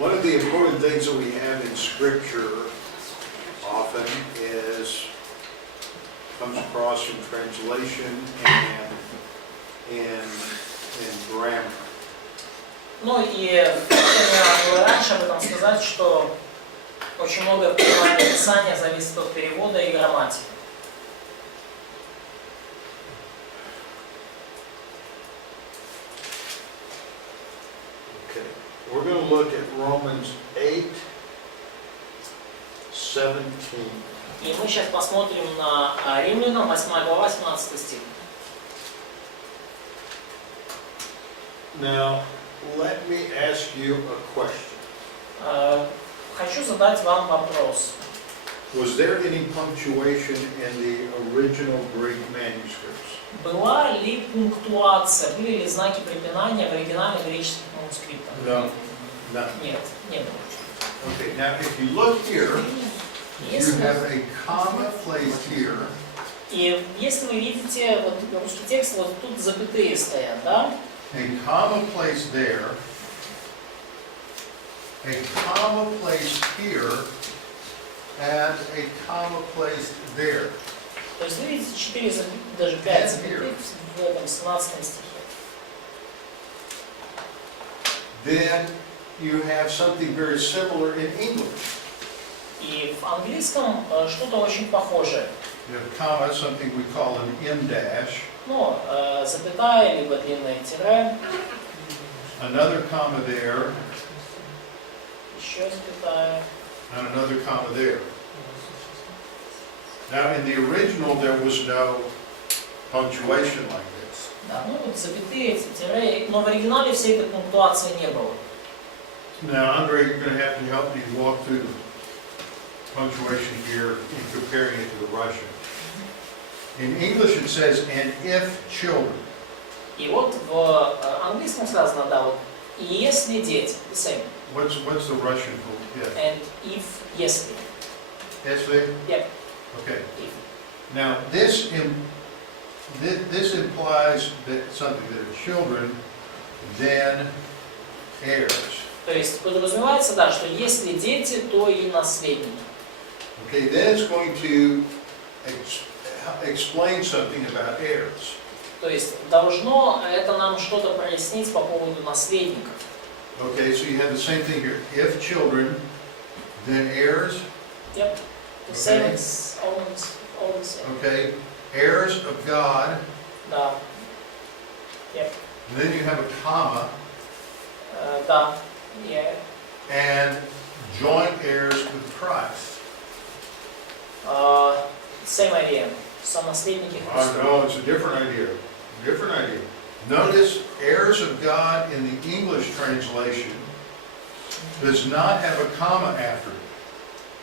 One of the important things that we have in Scripture often comes across in translation and in grammar. Ну и я говорил раньше об этом сказать, что очень много в понимании Писания зависит от перевода и грамматики. Okay, we're going to look at Romans 8:17. И мы сейчас посмотрим на Римлянам, 8 глава, 17 стих. Now, let me ask you a question. Хочу задать вам вопрос. Was there any punctuation in the original Greek manuscripts? Была ли пунктуация, были ли знаки препинания в оригинале греческих манускриптах? No. Нет, не было. Okay, now if you look here, you Если, have a comma placed here. и если вы видите, вот русский текст, вот тут запятые стоят, да? A comma placed there, a comma placed here, and a comma placed there. То есть вы видите 4, даже 5 запятых в этом 17 стихе. Then you have something very similar in English. И в английском что-то очень похожее. You have comma, something we call an em dash. Ну, запятая, либо длинное тире. Another comma there, Еще запятая. and another comma there. Now in the original there was no punctuation like this. Да, ну вот запятые, эти тире, но в оригинале всей этой пунктуации не было. Now Andre, you're going to have to help me walk through the punctuation here in comparing it to the Russian. In English it says, and if children. И вот в английском сказано, да, вот, если дети, the same. What's the Russian for? Yeah. And if, если. Если? Yep. Okay. If. Now this implies that something that are children, then heirs. То есть подразумевается, да, что если дети, то и наследники. Okay, then it's going to explain something about heirs. То есть должно это нам что-то прояснить по поводу наследников. Okay, so you have the same thing here. If children, then heirs. Yep. The same, it's all the same. Okay, heirs of God. Да. Yep. And then you have a comma. Да. Yeah. And joint heirs with Christ. Same idea. Сонаследники Христа. No, it's a different idea. Different idea. Notice heirs of God in the English translation does not have a comma after it.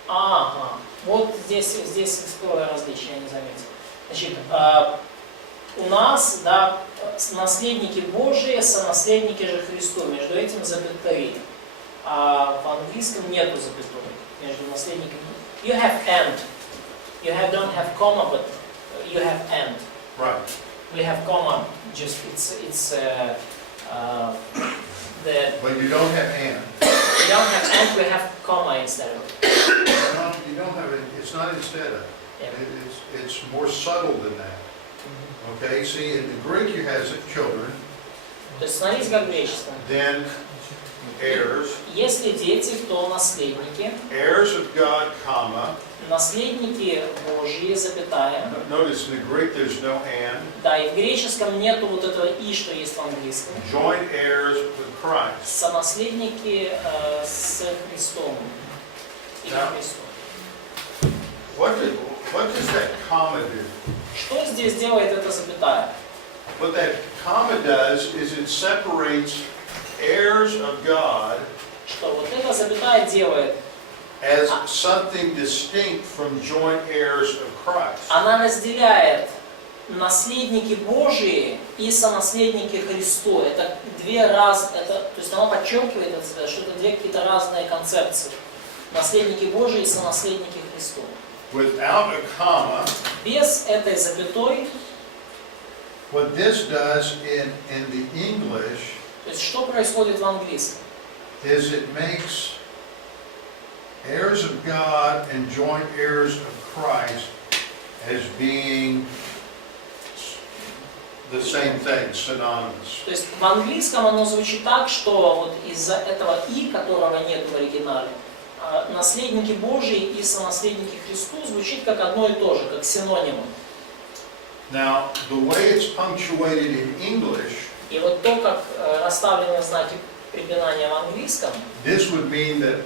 Ага. Вот здесь какое различие, я не заметил. Значит, у нас, да, наследники Божии, сонаследники же Христу. Между этим запятые. А в английском нету запятой между наследниками. You have and. You don't have comma, but you have and. Right. We have comma. Just it's the. But you don't have and. We don't have and. We have comma instead of. No, you don't have it. It's not instead of. Yeah. It's more subtle than that. Okay. See, in the Greek you have children. То есть смотрите, как греческом. Then heirs. Если дети, то наследники. Heirs of God, comma. Наследники Божьи, запятая. Notice in the Greek there's no and. Да, и в греческом нету вот этого и, что есть в английском. Joint heirs with Christ. Сонаследники с Христом. И Да. Христом. What does that comma do? Что здесь делает эта запятая? What that comma does is it separates heirs of God Что вот эта запятая делает? as something distinct from joint heirs of Christ. Она разделяет наследники Божии и сонаследники Христу. Это две разные, то есть она подчеркивает это, что это две какие-то разные концепции. Наследники Божии и сонаследники Христу. Without a comma, Без этой запятой, what this does in the English, то есть что происходит в английском? is it makes heirs of God and joint heirs of Christ as being the same thing, synonymous. То есть в английском оно звучит так, что вот из-за этого «и», которого нет в оригинале, наследники Божьи и сонаследники Христу звучит как одно и то же, как синонимы. Now, the way it's punctuated in English, И вот то, как расставлены знаки препинания в английском, this would mean that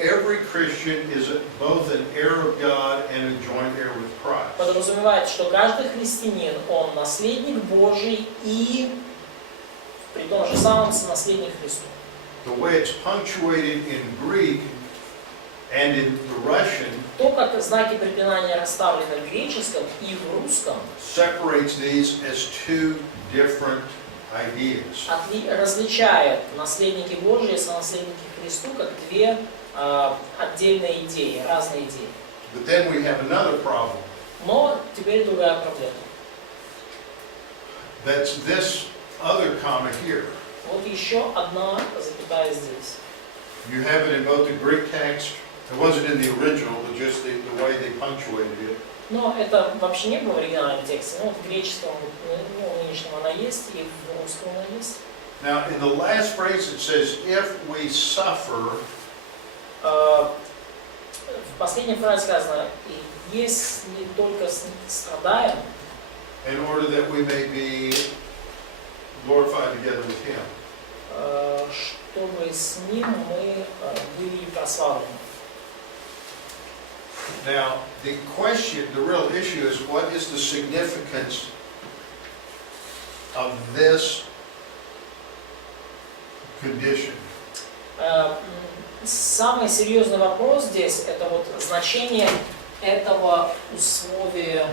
every Christian is both an heir of God and a joint heir with Christ. подразумевает, что каждый христианин, он наследник Божий и при том же самом сонаследник Христу. The way it's punctuated in Greek and in the Russian То, как знаки препинания расставлены в греческом и в русском, separates these as two different ideas. различает наследники Божьи и сонаследники Христу как две отдельные идеи, разные идеи. But then we have another problem. Но теперь другая проблема. That's this other comma here. Вот еще одна запятая здесь. You have it in both the Greek text. It wasn't in the original, but just the way they punctuated it. Но это вообще не было в оригинальном тексте. Ну, в греческом, в нынешнем она есть, и в русском она есть. Now, in the last phrase it says, if we suffer, В последней фразе сказано, если только страдаем, in order that we may be glorified together with Him. Чтобы с ним мы были прославлены. Now, the question, the real issue is, what is the significance of this condition? Самый серьезный вопрос здесь – это вот значение этого условия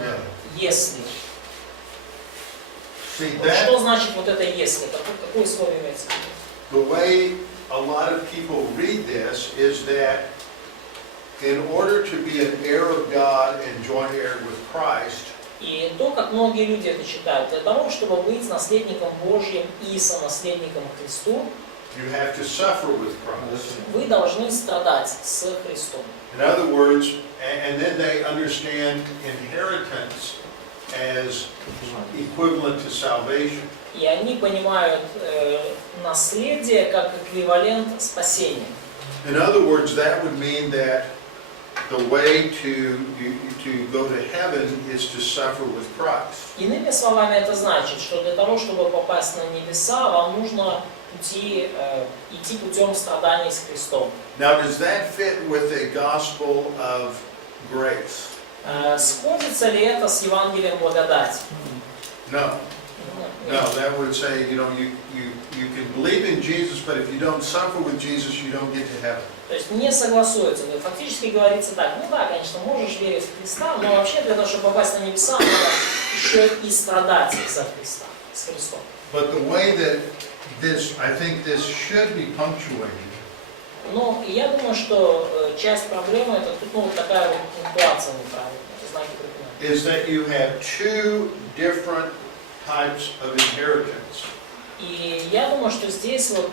«если». See, Вот что значит вот это «если»? Какое условие имеется? the way a lot of people read this is that in order to be an heir of God and joint heir with Christ, И то, как многие люди это читают, для того, чтобы быть наследником Божьим и сонаследником Христу, you have to suffer with Christ. вы должны страдать с Христом. In other words, and then they understand inheritance as equivalent to salvation. И они понимают наследие как эквивалент спасения. In other words, that would mean that the way to go to heaven is to suffer with Christ. Иными словами, это значит, что для того, чтобы попасть на небеса, вам нужно идти путем страданий с Христом. Now, does that fit with a gospel of grace? Сходится ли это с Евангелием благодати? No. No, that would say, you can believe in Jesus, but if you don't suffer with Jesus, you don't get to heaven. То есть не согласуется. Фактически говорится так, ну да, конечно, можешь верить в Христа, но вообще для того, чтобы попасть на небеса, надо еще и страдать за Христа, с Христом. But the way that I think this should be punctuated. Но я думаю, что часть проблемы это тут вот такая вот пунктуация неправильная, знаки препинания. Is that you have two different types of inheritance. И я думаю, что здесь вот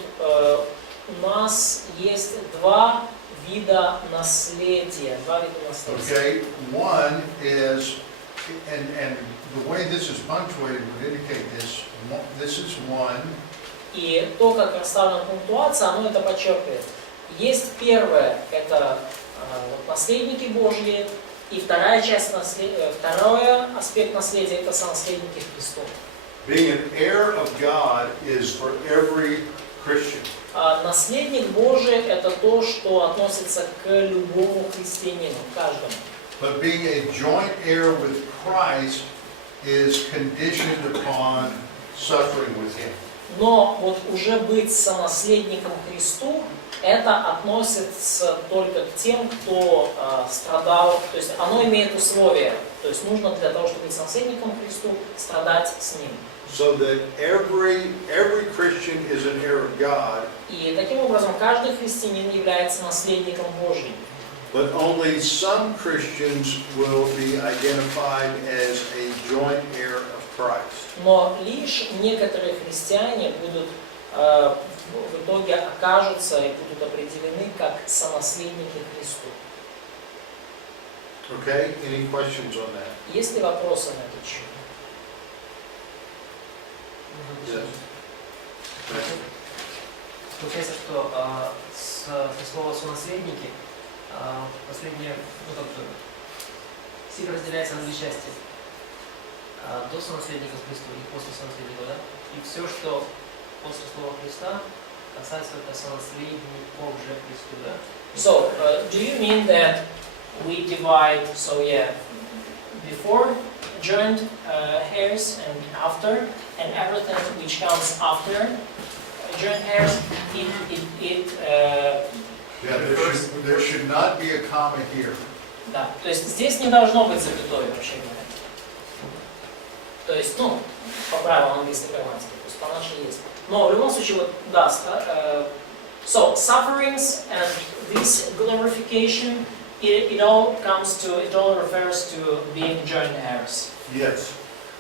у нас есть два вида наследия. Okay, one is, and the way this is punctuated would indicate this. This is one. И то, как расставлена пунктуация, оно это подчеркивает. Есть первое, это наследники Божьи, и вторая часть второй аспект наследия это сонаследники Христу. Being an heir of God is for every Christian. Наследник Божий это то, что относится к любому христианину, каждому. But being a joint heir with Christ is conditioned upon suffering with Him. Но вот уже быть сонаследником Христу, это относится только к тем, кто страдал, то есть оно имеет условия, то есть нужно для того, чтобы быть сонаследником Христу, страдать с Ним. So that every Christian is an heir of God. И таким образом каждый христианин является наследником Божьим. But only some Christians will be identified as a joint heir of Christ. Но лишь некоторые христиане будут в итоге окажутся и будут определены как сонаследники Христу. Okay, any questions on that? Есть ли вопросы на этот счет? Yes. Получается, что со слова «сонаследники» последнее, стих разделяется на две части. До сонаследников Христу и после сонаследников, да? И все, что после слова Христа, касается только сонаследников же Христу, да? So, do you mean that we divide, before joint heirs and after, and everything which comes after joint heirs, Yeah, there should not be a comma here. да, то есть здесь не должно быть запятой, вообще говоря. То есть, по правилам английской грамматики, то есть по нашей есть. Но в любом случае, да, so sufferings and this glorification, it all refers to being joint heirs. Yes.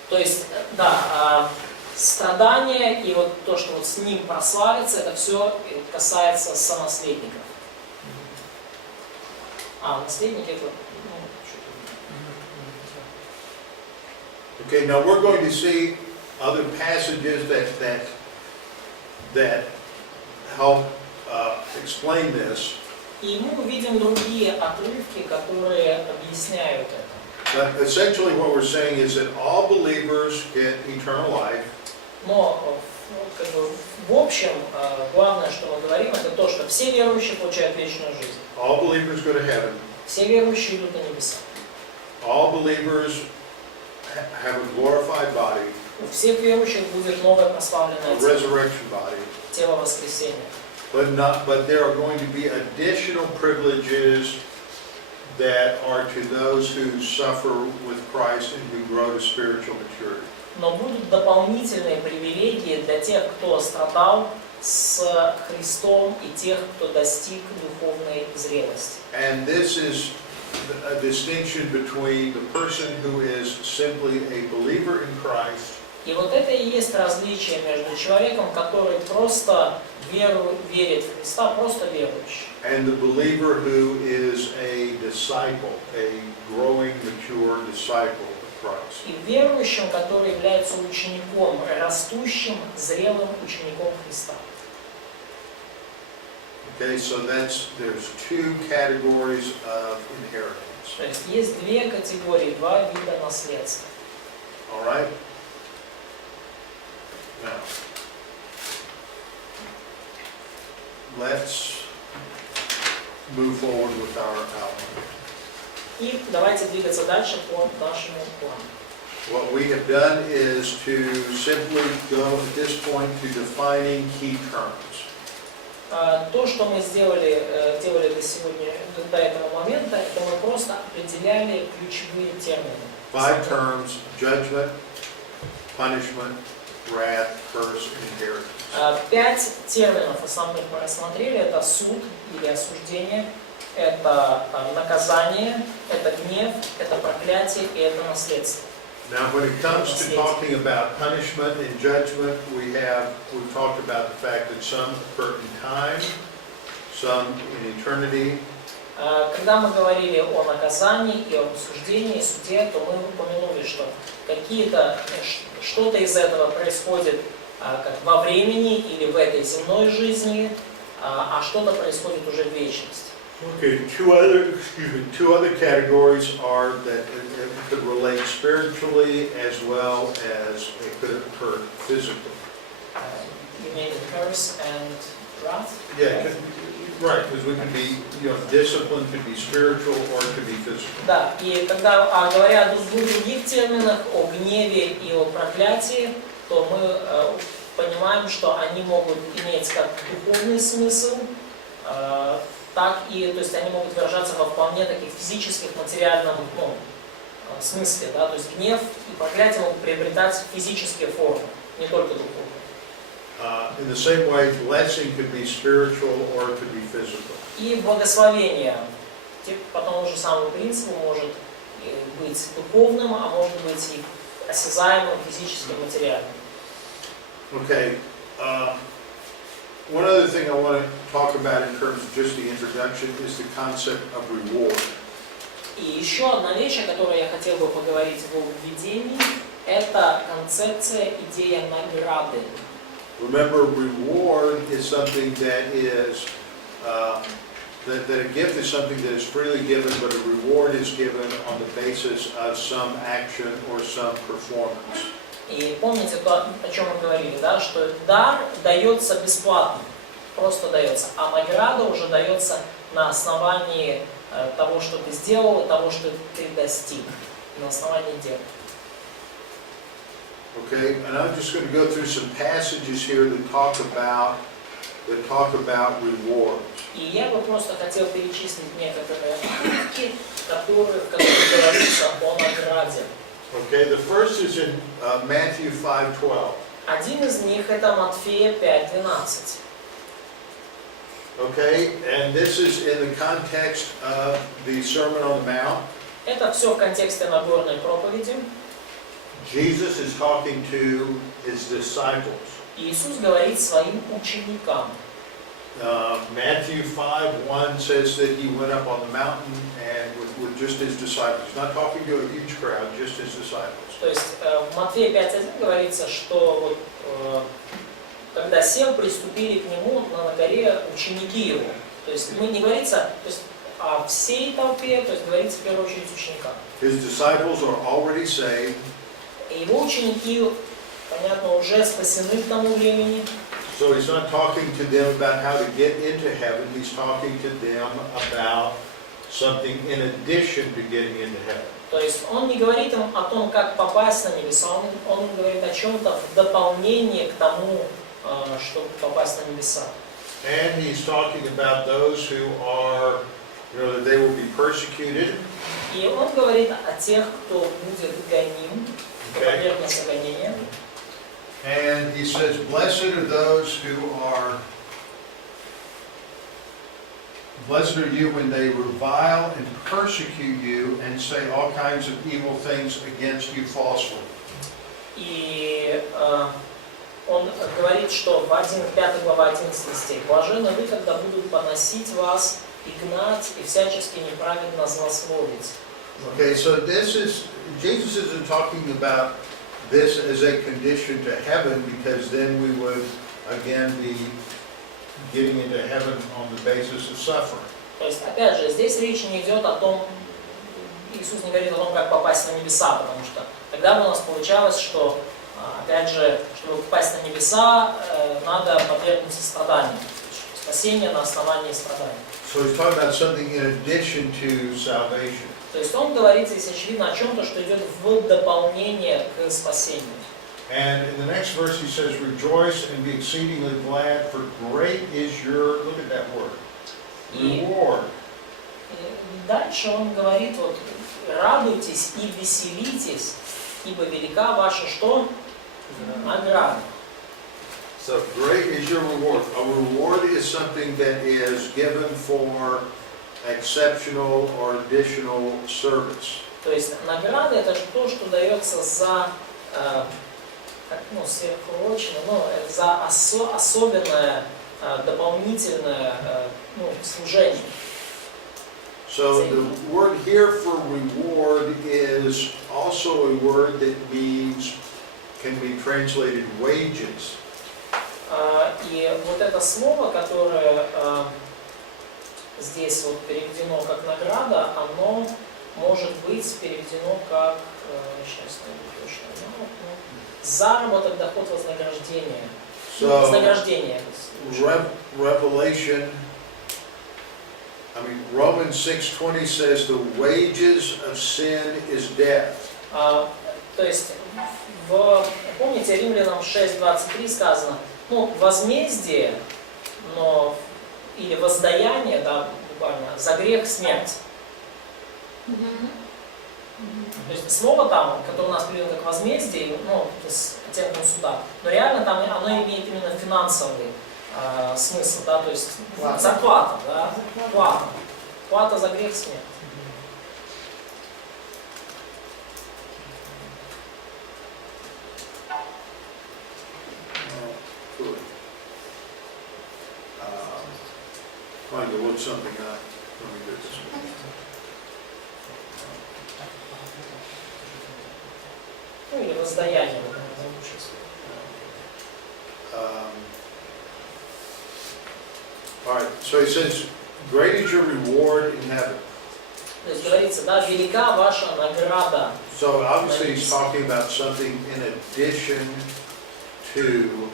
То есть, да, страдания и то, что с ним прославится, это все касается сонаследников. Наследники это, Okay, now we're going to see other passages that help explain this. И мы увидим другие отрывки, которые объясняют это. But essentially what we're saying is that all believers get eternal life. Но в общем, главное, что мы говорим, это то, что все верующие получают вечную жизнь. All believers go to heaven. Все верующие идут на небеса. All believers have a glorified body, У всех верующих будет новое a прославленное тело, resurrection body. тело воскресения. But there are going to be additional privileges that are to those who suffer with Christ and who grow to spiritual maturity. Но будут дополнительные привилегии для тех, кто страдал с Христом и тех, кто достиг духовной зрелости. And this is a distinction between the person who is simply a believer in Christ И это и есть различие между человеком, который просто верит в Христа, просто верующий, and the believer who is a disciple, a growing, mature disciple of Christ. и верующим, который является учеником, растущим, зрелым учеником Христа. Okay, so there's two categories of inheritance. То есть две категории, два вида наследства. All right? Now, let's move forward with our outline. И давайте двигаться дальше по нашему плану. What we have done is to simply go at this point to defining key terms. То, что мы делали до этого момента, это мы просто определяли ключевые термины. 5 terms: judgment, punishment, wrath, curse, and inheritance. 5 терминов основных мы рассмотрели. Это суд или осуждение, это наказание, это гнев, это проклятие и это наследство. Now, when it comes to talking about punishment and judgment, we've talked about the fact that some occur in time, some in eternity. Когда мы говорили о наказании и об осуждении, и суде, то мы упомянули, что что-то из этого происходит как во времени или в этой земной жизни, а что-то происходит уже в вечности. Okay, two other categories are that it could relate spiritually as well as it could occur physically. You mean curse and wrath? Yeah, right, because we can be, discipline could be spiritual or it could be physical. Да, и когда говоря о двух других терминах, о гневе и о проклятии, то мы понимаем, что они могут иметь как духовный смысл, так и, то есть они могут выражаться во вполне таких физических, материальном смысле, да, то есть гнев и проклятие могут приобретать физические формы, не только духовные. In the same way, blessing could be spiritual or it could be physical. И благословение по тому же самому принципу может быть духовным, а может быть и осязаемым, физическим, материальным. Okay, thing I want to talk about in terms of just the introduction is the concept of reward. И еще одна вещь, о которой я хотел бы поговорить в введении, это концепция, идея награды. Remember, reward is something that is, that a gift is something that is freely given, but a reward is given on the basis of some action or some performance. И помните то, о чем мы говорили, да, что дар дается бесплатно, просто дается, а награда уже дается на основании того, что ты сделал, того, что ты достиг, на основании дел. Okay, and I'm just going to go through some passages here that talk about rewards. И я бы просто хотел перечислить некоторые отрывки, в которых говорится о награде. Okay, the first is in Matthew 5:12. Один из них это Матфея 5:12. Okay, and this is in the context of the Sermon on the Mount. Это все в контексте Нагорной проповеди. Jesus is talking to his disciples. Иисус говорит своим ученикам. Matthew 5:1 says that he went up on the mountain and with just his disciples. He's not talking to a huge crowd, just his disciples. То есть в Матфея 5:1 говорится, что вот, когда сел, приступили к нему на горе ученики его. То есть не говорится о всей толпе, то есть говорится в первую очередь ученикам. His disciples are already saved. Его ученики, понятно, уже спасены к тому времени. So he's not talking to them about how to get into heaven. He's talking to them about something in addition to getting into heaven. То есть он не говорит им о том, как попасть на небеса, он говорит о чем-то в дополнение к тому, чтобы попасть на небеса. And he's talking about those who are, that they will be persecuted. И он говорит о тех, кто будет гоним, кто подвергнется гонению. And he says, blessed are those who are, blessed are you when they revile and persecute you and say all kinds of evil things against you falsely. И он говорит, что в 5 глава 11 стих, блаженны вы, когда будут поносить вас и гнать, и всячески неправедно злословить. Okay, so Jesus isn't talking about this as a condition to heaven, because then we would again be getting into heaven on the basis of suffering. То есть, опять же, здесь речь не идет о том, Иисус не говорит о том, как попасть на небеса, потому что тогда бы у нас получалось, что, опять же, чтобы попасть на небеса, надо подвергнуться страданию. Спасение на основании страданий. So he's talking about something in addition to salvation. То есть он говорит здесь, очевидно, о чем-то, что идет в дополнение к спасению. And in the next verse he says, rejoice and be exceedingly glad, for great is your, look at that word, reward. И дальше он говорит, вот, радуйтесь и веселитесь, ибо велика ваша что? Награда. So great is your reward. A reward is something that is given for exceptional or additional service. То есть награда это то, что дается за сверхурочное, за особенное дополнительное служение. So the word here for reward is also a word that means, can be translated wages. И вот это слово, которое здесь вот переведено как награда, оно может быть переведено как, сейчас найду точно, заработок, доход, вознаграждение. So, вознаграждение. Romans 6:20 says the wages of sin is death. То есть, помните, Римлянам 6:23 сказано, возмездие, или воздаяние, да, буквально, за грех смерть. То есть слово там, которое у нас переведено как возмездие, с оттенком суда, но реально там оно имеет именно финансовый смысл, да, то есть зарплата, да, плата за грех смерть. trying to look something up. Let me do this. Ну или воздаяние. All right, so he says, great is your reward in heaven. То есть говорится, да, велика ваша награда. So obviously he's talking about something in addition to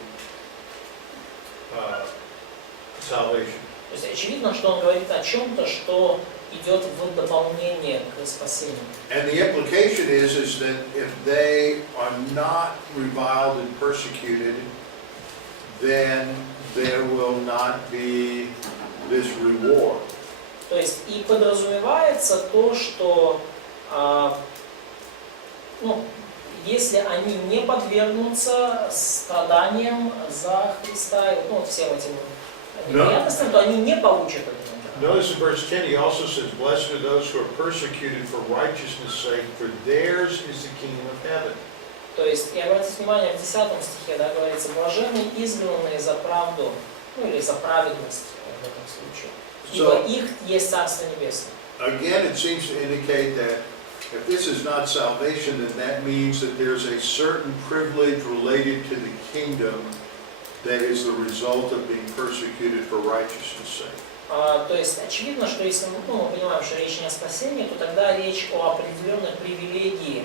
salvation. То есть очевидно, что он говорит о чем-то, что идет в дополнение к спасению. And the implication is that if they are not reviled and persecuted, then there will not be this reward. То есть и подразумевается то, что если они не подвергнутся страданиям за Христа, всем этим неприятностям, то они не получат это. Notice in verse 10 he also says, blessed are those who are persecuted for righteousness' sake, for theirs is the kingdom of heaven. То есть, и обратите внимание, в 10 стихе, да, говорится, блаженные, изгнанные за правду, или за праведность в этом случае. Ибо их есть Царство Небесное. Again, it seems to indicate that if this is not salvation, then that means that there's a certain privilege related to the kingdom that is the result of being persecuted for righteousness' sake. То есть очевидно, что если мы понимаем, что речь не о спасении, то тогда речь о определенной привилегии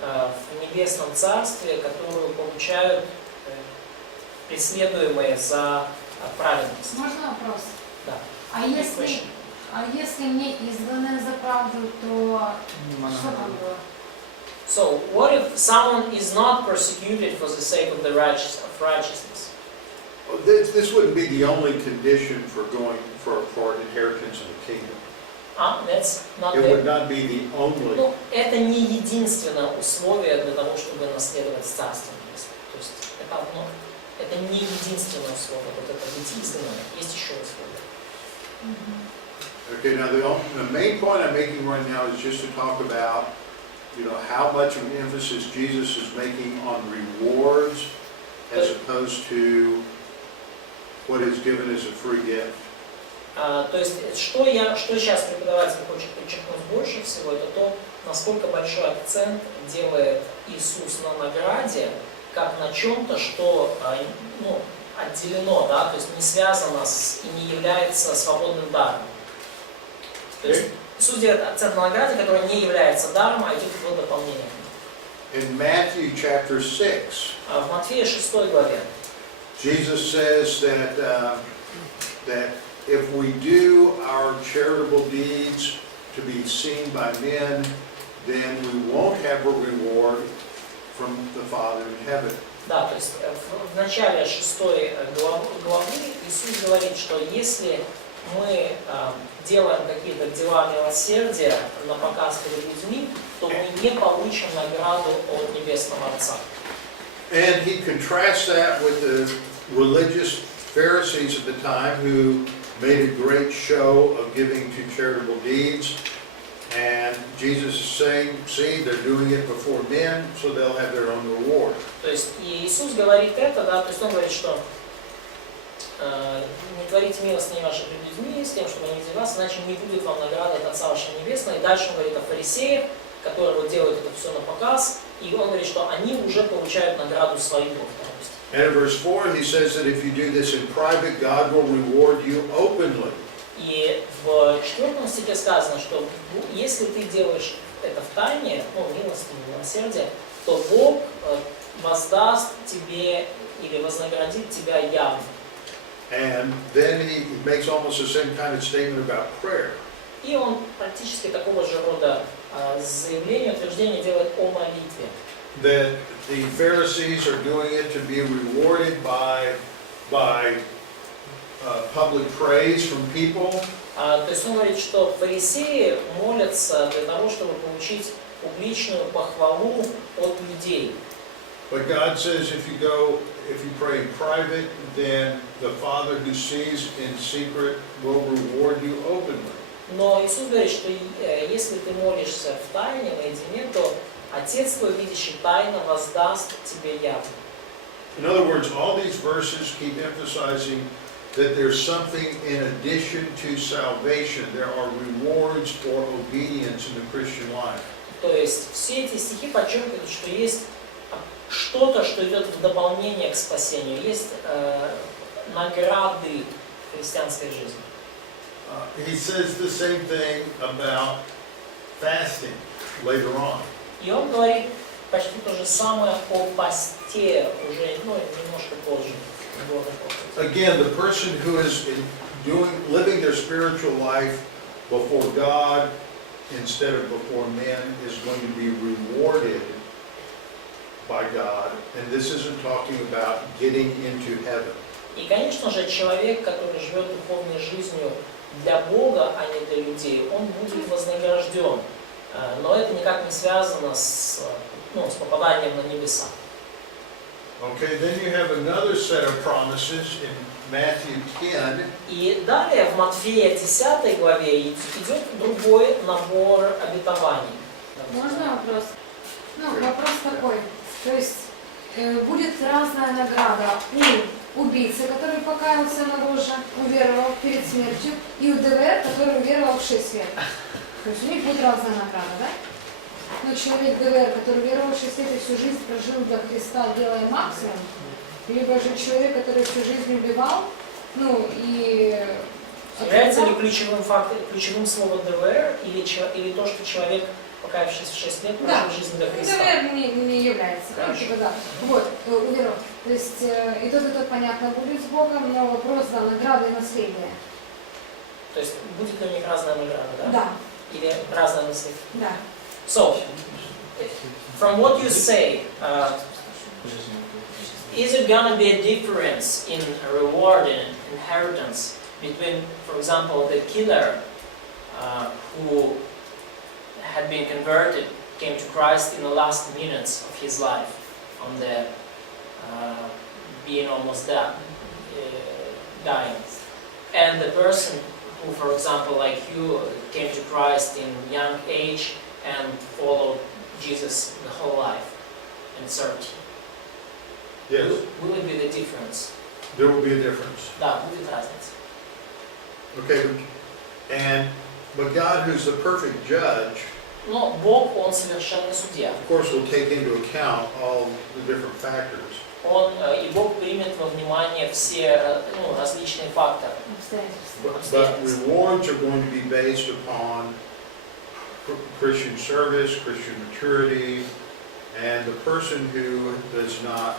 в Небесном Царстве, которую получают преследуемые за праведность. Можно вопрос? Да. А если не изгнаны за правду, то что там было? So, what if someone is not persecuted for the sake of the righteousness? Well, this wouldn't be the only condition for going for inheritance in the kingdom. That's not It would not be the only. Ну, это не единственное условие для того, чтобы наследовать Царство Небесное. То есть это не единственное условие. Вот это единственное. Есть еще условия. Okay, now the main point I'm making right now is just to talk about, how much of an emphasis Jesus is making on rewards as opposed to what is given as a free gift. То есть, что сейчас преподаватель хочет подчеркнуть больше всего, это то, насколько большой акцент делает Иисус на награде, как на чем-то, что отделено, да, то есть не связано и не является свободным даром. То есть Иисус делает акцент на награде, которая не является даром, а идет в дополнение. In Matthew chapter 6, В Матфея 6 главе Jesus says that if we do our charitable deeds to be seen by men, then we won't have a reward from the Father in heaven. Да, то есть в начале 6 главы Иисус говорит, что если мы делаем какие-то дела милосердия на показ перед людьми, то мы не получим награду от Небесного Отца. And he contrasts that with the religious Pharisees of the time who made a great show of giving to charitable deeds. And Jesus is saying, see, they're doing it before men, so they'll have their own reward. То есть и Иисус говорит это, да, то есть он говорит, что не творите милостыни ваши перед людьми с тем, чтобы они видели вас, иначе не будет вам награды от Отца вашего Небесного. И дальше он говорит о фарисеях, которые вот делают это все на показ, и он говорит, что они уже получают награду своего. And in verse 4 he says that if you do this in private, God will reward you openly. И в 4 стихе сказано, что если ты делаешь это в тайне, милостыню, милосердие, то Бог воздаст тебе или вознаградит тебя явно. And then he makes almost the same kind of statement about prayer. И он практически такого же рода заявление, утверждение делает о молитве. That the Pharisees are doing it to be rewarded by public praise from people. То есть он говорит, что фарисеи молятся для того, чтобы получить публичную похвалу от людей. But God says if you pray in private, then the Father who sees in secret will reward you openly. Но Иисус говорит, что если ты молишься в тайне, наедине, то Отец твой, видящий тайно, воздаст тебе явно. In other words, all these verses keep emphasizing that there's something in addition to salvation. There are rewards for obedience in the Christian life. То есть все эти стихи подчеркивают, что есть что-то, что идет в дополнение к спасению. Есть награды христианской жизни. He says the same thing about fasting later on. И он говорит почти то же самое о посте уже, немножко позже. Again, the person who is living their spiritual life before God instead of before men is going to be rewarded by God. And this isn't talking about getting into heaven. И, конечно же, человек, который живет духовной жизнью для Бога, а не для людей, он будет вознагражден. Но это никак не связано с попаданием на небеса. Okay, then you have another set of promises in Matthew 10. И далее в Матфея 10 главе идет другой набор обетований. Можно вопрос? Вопрос такой. То есть будет разная награда у убийцы, который покаялся на Божье, уверовал перед смертью, и у ДВР, который уверовал в 6 лет. То есть у них будет разная награда, да? Но человек ДВР, который веровал в 6 лет и всю жизнь прожил для Христа, делая максимум, либо же человек, который всю жизнь убивал, и... Является ли ключевым словом ДВР или то, что человек, покаявшись в 6 лет, прожил жизнь для Христа? ДВР не является. Да. Вот, уверовал. То есть и тот, понятно, будет с Богом, но вопрос, награды и наследия. То есть будет ли у них разная награда, да? Да. Или разное наследие? Да. So, from what you say, is it gonna be a difference in reward and inheritance between, for example, the killer who had been converted, came to Christ in the last minutes of his life, on the being almost dying, and the person who, for example, like you, came to Christ in young age and followed Jesus the whole life and served him? Yes, Will it be the difference? there will be a difference. Да, будет разница. Okay, but God, who's the perfect judge, Но Бог, Он совершенный судья. of course, will take into account all the different factors. И Бог примет во внимание все различные факторы. But rewards are going to be based upon Christian service, Christian maturity, and the person who does not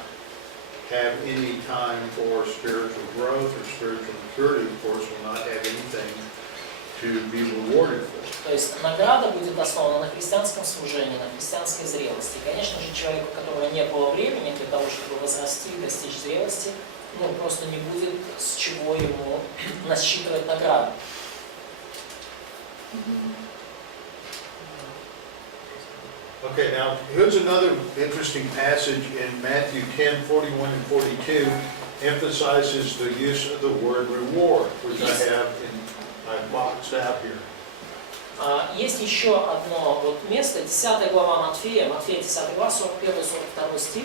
have any time for spiritual growth or spiritual maturity, of course, will not have anything to be rewarded for. То есть награда будет основана на христианском служении, на христианской зрелости. И, конечно же, человеку, у которого не было времени для того, чтобы возрасти, достичь зрелости, просто не будет с чего ему насчитывать награду. Okay, now here's another interesting passage in Matthew 10:41 and 42, emphasizes the use of the word reward, which I've boxed out here. Есть еще одно место, 10 глава Матфея, 10 глава, 41-42 стих,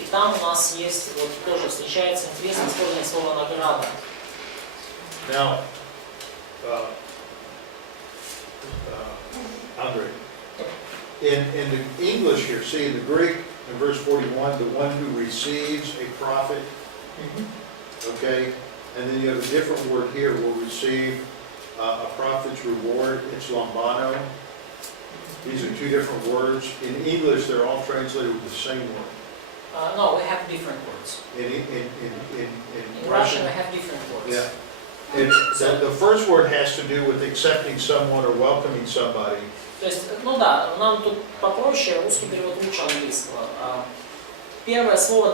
и там у нас есть, тоже встречается интересное использование слова «награда». Now, Andre, in the English here, see in the Greek, in verse 41, the one who receives a profit, okay, and then you have a different word here, will receive a prophet's reward. It's lambano. These are two different words. In English, they're all translated with the same word. No, we have different words. In Russian, we have different words. Yeah. The first word has to do with accepting someone or welcoming somebody. То есть, нам тут попроще, русский перевод лучше английского. Первое слово,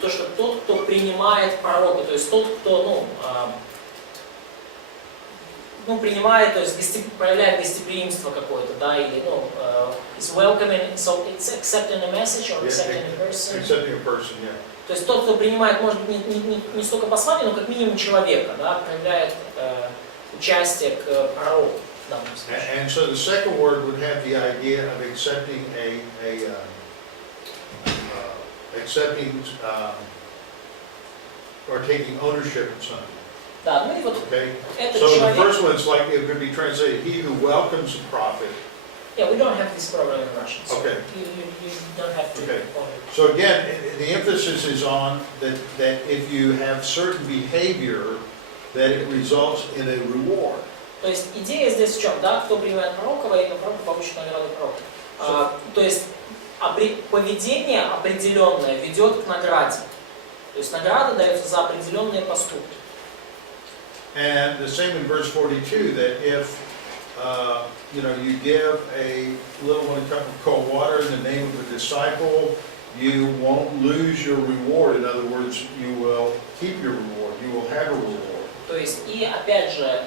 то, что тот, кто принимает пророка, то есть тот, кто, принимает, то есть проявляет гостеприимство какое-то, или, is welcoming, so it's accepting a message or accepting a person. Accepting a person, yeah. То есть тот, кто принимает, может быть, не столько послание, но как минимум человека, проявляет участие к пророку. And so the second word would have the idea of accepting or taking ownership of something. Да, ну и вот Okay? этот So the человек... first one is like, it could be translated, he who welcomes a prophet. Yeah, we don't have this program in Russian, so Okay. you don't have to Okay. follow it. So again, the emphasis is on that if you have certain behavior, that it results in a reward. То есть идея здесь в чем, да, кто принимает пророка, во имя пророка получит награду пророка. То есть поведение определенное ведет к награде. То есть награда дается за определенные поступки. And the same in verse 42, that if you give a little one a cup of cold water in the name of a disciple, you won't lose your reward. In other words, you will keep your reward. You will have a reward. То есть, и опять же,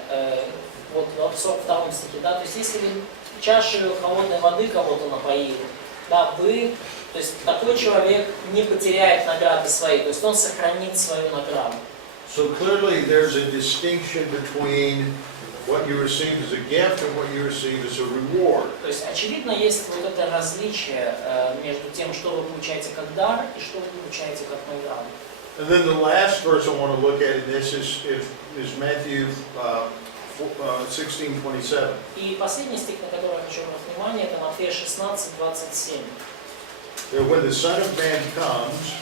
вот в 42 стихе, да, то есть, если вы чашей холодной воды кого-то напоили, да, то есть, такой человек не потеряет награды своей, то есть, он сохранит свою награду. So clearly there's a distinction between what you receive as a gift and what you receive as a reward. То есть, очевидно, есть вот это различие между тем, что вы получаете как дар и что вы получаете как награду. And then the last verse I want to look at in this is Matthew 16:27. И последний стих, на который я хочу обратить внимание, это Матфея 16:27. That when the Son of Man comes,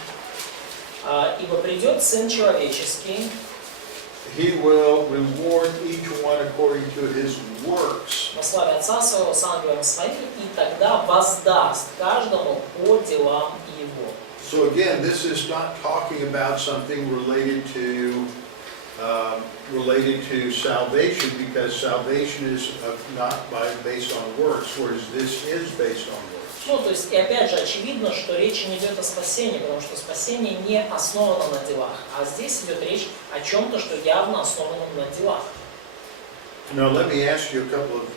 «Ибо придет Сын Человеческий, He will reward each one according to his works. во славе Отца Своего с ангелами Своими, и тогда воздаст каждому по делам Его». So again, this is not talking about something related to salvation, because salvation is not based on works, whereas this is based on works. Ну, то есть, и опять же, очевидно, что речь не идет о спасении, потому что спасение не основано на делах, а здесь идет речь о чем-то, что явно основано на делах. Now let me ask you a couple of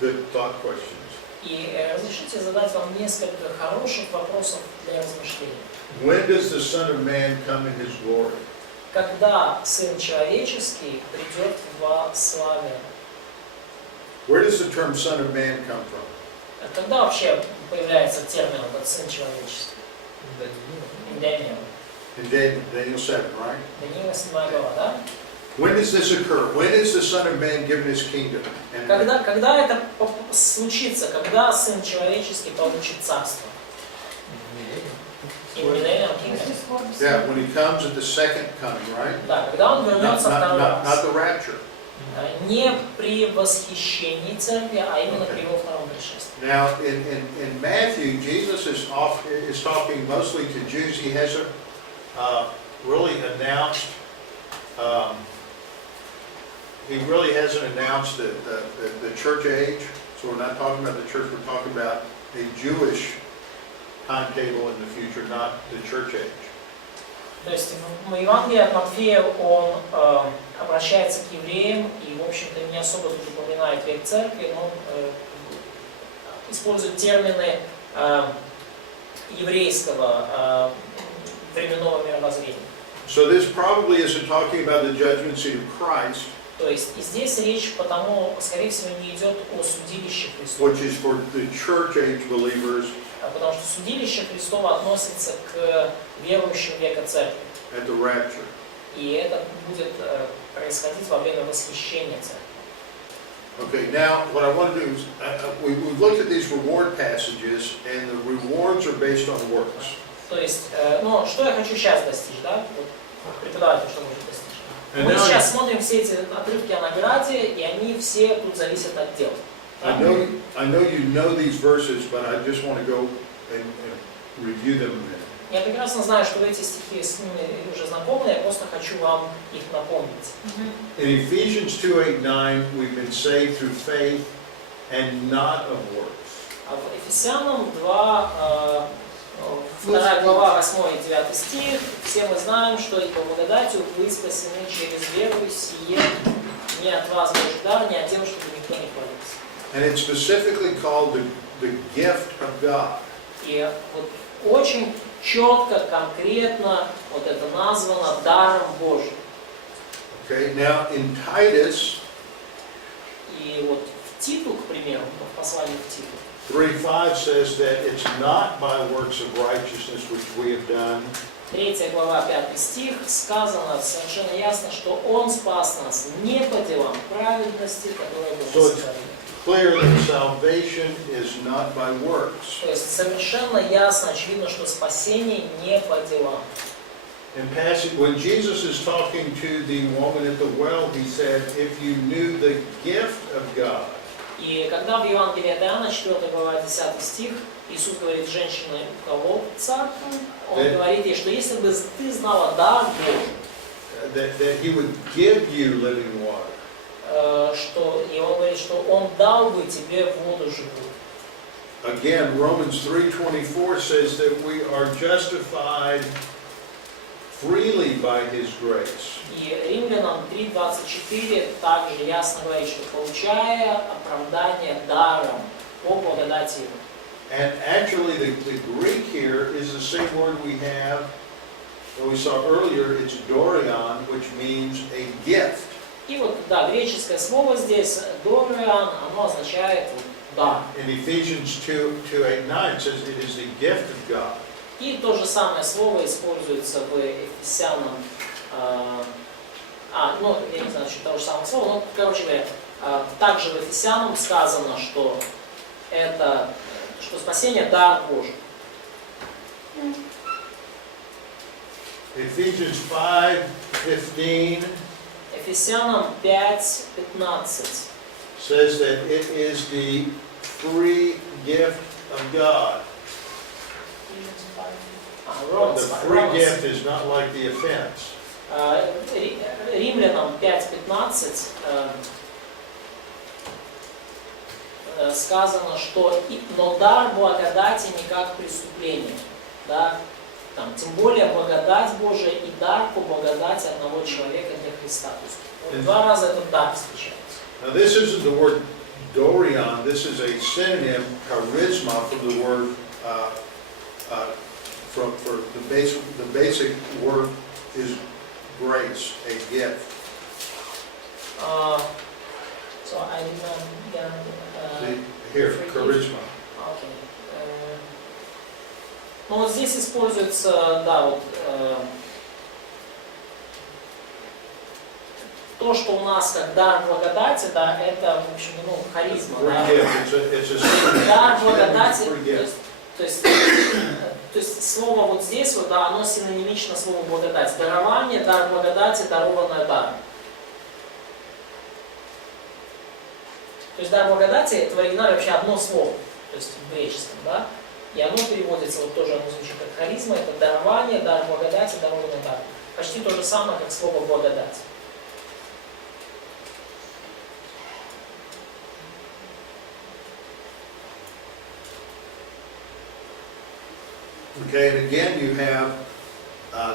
good thought questions. И разрешите задать вам несколько хороших вопросов для размышления. When does the Son of Man come in His glory? Когда Сын Человеческий придет во славе? Where does the term Son of Man come from? Когда вообще появляется термин этот Сын Человеческий? Даниил. In Daniel 7, right? Даниила 7 глава, да? When does this occur? When is the Son of Man given His kingdom? And Когда это случится? Когда Сын Человеческий получит царство? In Millennium Kingdom. yeah, when He comes at the second coming, right? Да, когда Он вернется второй Not раз. the rapture. Не при восхищении церкви, а именно при Его втором пришествии. Now, in Matthew, Jesus is talking mostly to Jews. He hasn't really announced. He really hasn't announced the church age. So we're not talking about the church. We're talking about a Jewish timetable in the future, not the church age. То есть в Евангелии от Матфея он обращается к евреям и, в общем-то, не особо тут упоминает век церкви, но использует термины еврейского временного мировоззрения. So this probably isn't talking about the judgment seat of Christ, То есть и здесь речь потому, скорее всего, не идет о судилище Христова. which is for the church age believers Потому что судилище Христово относится к верующим века церкви. at the rapture. И это будет происходить во время восхищения церкви. Okay, now what I want to do is, we've looked at these reward passages, and the rewards are based on works. То есть, ну, что я хочу сейчас достичь, да? Вот, преподаватель, что может достичь. And Мы now сейчас смотрим все эти отрывки о награде, и они все тут зависят от дел. I know you know these verses, but I just want to go and review them a minute. Я прекрасно знаю, что эти стихи с ними уже знакомы, я просто хочу вам их напомнить. In Ephesians 2:8-9, we've been saved through faith and not of works. А в Ефесянам 2 глава 8 и 9 стих, все мы знаем, что и по благодатью вы спасены через веру, сие не от вас Божий дар, не от тем, чтобы никто не хвалился. And it's specifically called the gift of God. И вот очень четко, конкретно вот это названо даром Божьим. Okay, now in Titus, И вот в Титу, к примеру, в послании к Титу, 3:5 says that it's not by works of righteousness which we have done, 3 глава, 5 стих, сказано совершенно ясно, что Он спас нас не по делам праведности, которые бы мы сотворили. clear that salvation is not by works. То есть совершенно ясно, очевидно, что спасение не по делам. In passage, when Jesus is talking to the woman at the well, he said, if you knew the gift of God. И когда в Евангелии от Иоанна, 4 глава, 10 стих, Иисус говорит женщине у колодца, Он говорит ей, что если бы ты знала дар Божий, That he would give you living water. И Он говорит, что Он дал бы тебе воду живую. Again, Romans 3:24 says that we are justified freely by his grace. И Римлянам 3:24 также ясно говорит, что получая оправдание даром по благодати. And actually the Greek here is the same word we have, that we saw earlier, it's dorion, which means a gift. И вот, да, греческое слово здесь, дориан, оно означает дар. In Ephesians 2:8-9 it says it is the gift of God. И то же самое слово используется в Ефесянам, я не знаю, что того же самого слова, но, короче говоря, также в Ефесянам сказано, что спасение дар Божий. Ephesians 5:15 Ефесянам 5:15 says that it is the free gift of God. The free gift is not like the offense. Римлянам 5:15 сказано, что но дар благодати не как преступление, да? Тем более благодать Божия и дар по благодати одного человека для Христа. То есть, 2 раза этот дар встречается. Now this isn't the word dorion, this is a synonym, charisma, from the word, for the basic word is grace, a gift. So I remember. Here, charisma. Okay. Ну вот здесь используется, да, вот то, что у нас как дар благодати, да, это, в общем, харизма, да. Дар благодати, то есть слово вот здесь, вот, да, оно синонимично слову благодать. Дарование, дар благодати, дарованное даром. То есть дар благодати, это в оригинале вообще одно слово, то есть в греческом, да. И оно переводится, вот тоже оно звучит как харизма, это дарование, дар благодати, дарованный дар. Почти то же самое, как слово благодать. Okay, and again you have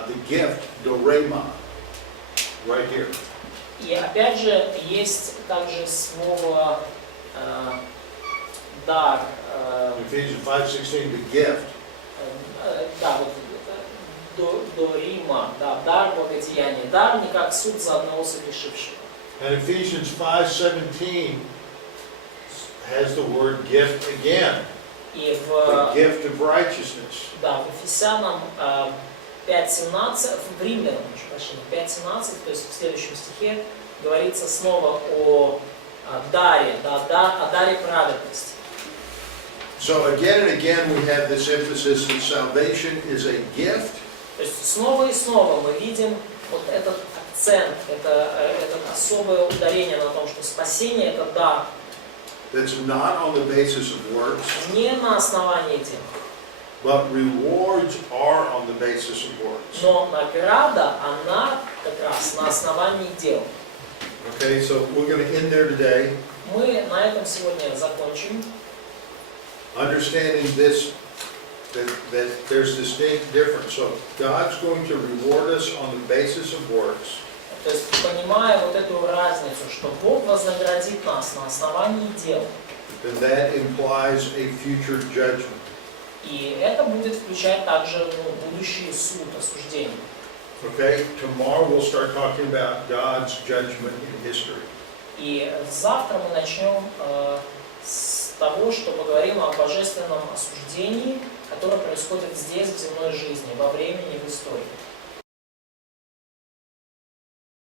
the gift, dorema, right here. И опять же есть также слово дар. Ephesians 5:16, the gift. Да, вот до Рима, да, дар благодеяния. Дар не как суд за одного согрешившего. And Ephesians 5:17 has the word gift again. И The gift of righteousness. Да, в Ефесянам 5:17, в Римлянам, прошу прощения, 5:17, то есть в следующем стихе говорится снова о даре, да, о даре праведности. So again and again we have this emphasis that salvation is a gift. То есть снова и снова мы видим вот этот акцент, это особое ударение на том, что спасение это дар. That's not on the basis of works. Не на основании дел. But rewards are on the basis of works. Но награда, она как раз на основании дел. Okay, so we're going to end there today. Мы на этом сегодня закончим. Understanding this, that there's distinct difference. So God's going to reward us on the basis of works. То есть, понимая вот эту разницу, что Бог вознаградит нас на основании дел. Then that implies a future judgment. И это будет включать также будущий суд, осуждение. Okay, tomorrow we'll start talking about God's judgment in history. И завтра мы начнем с того, что поговорим о божественном осуждении, которое происходит здесь, в земной жизни, во времени, в истории.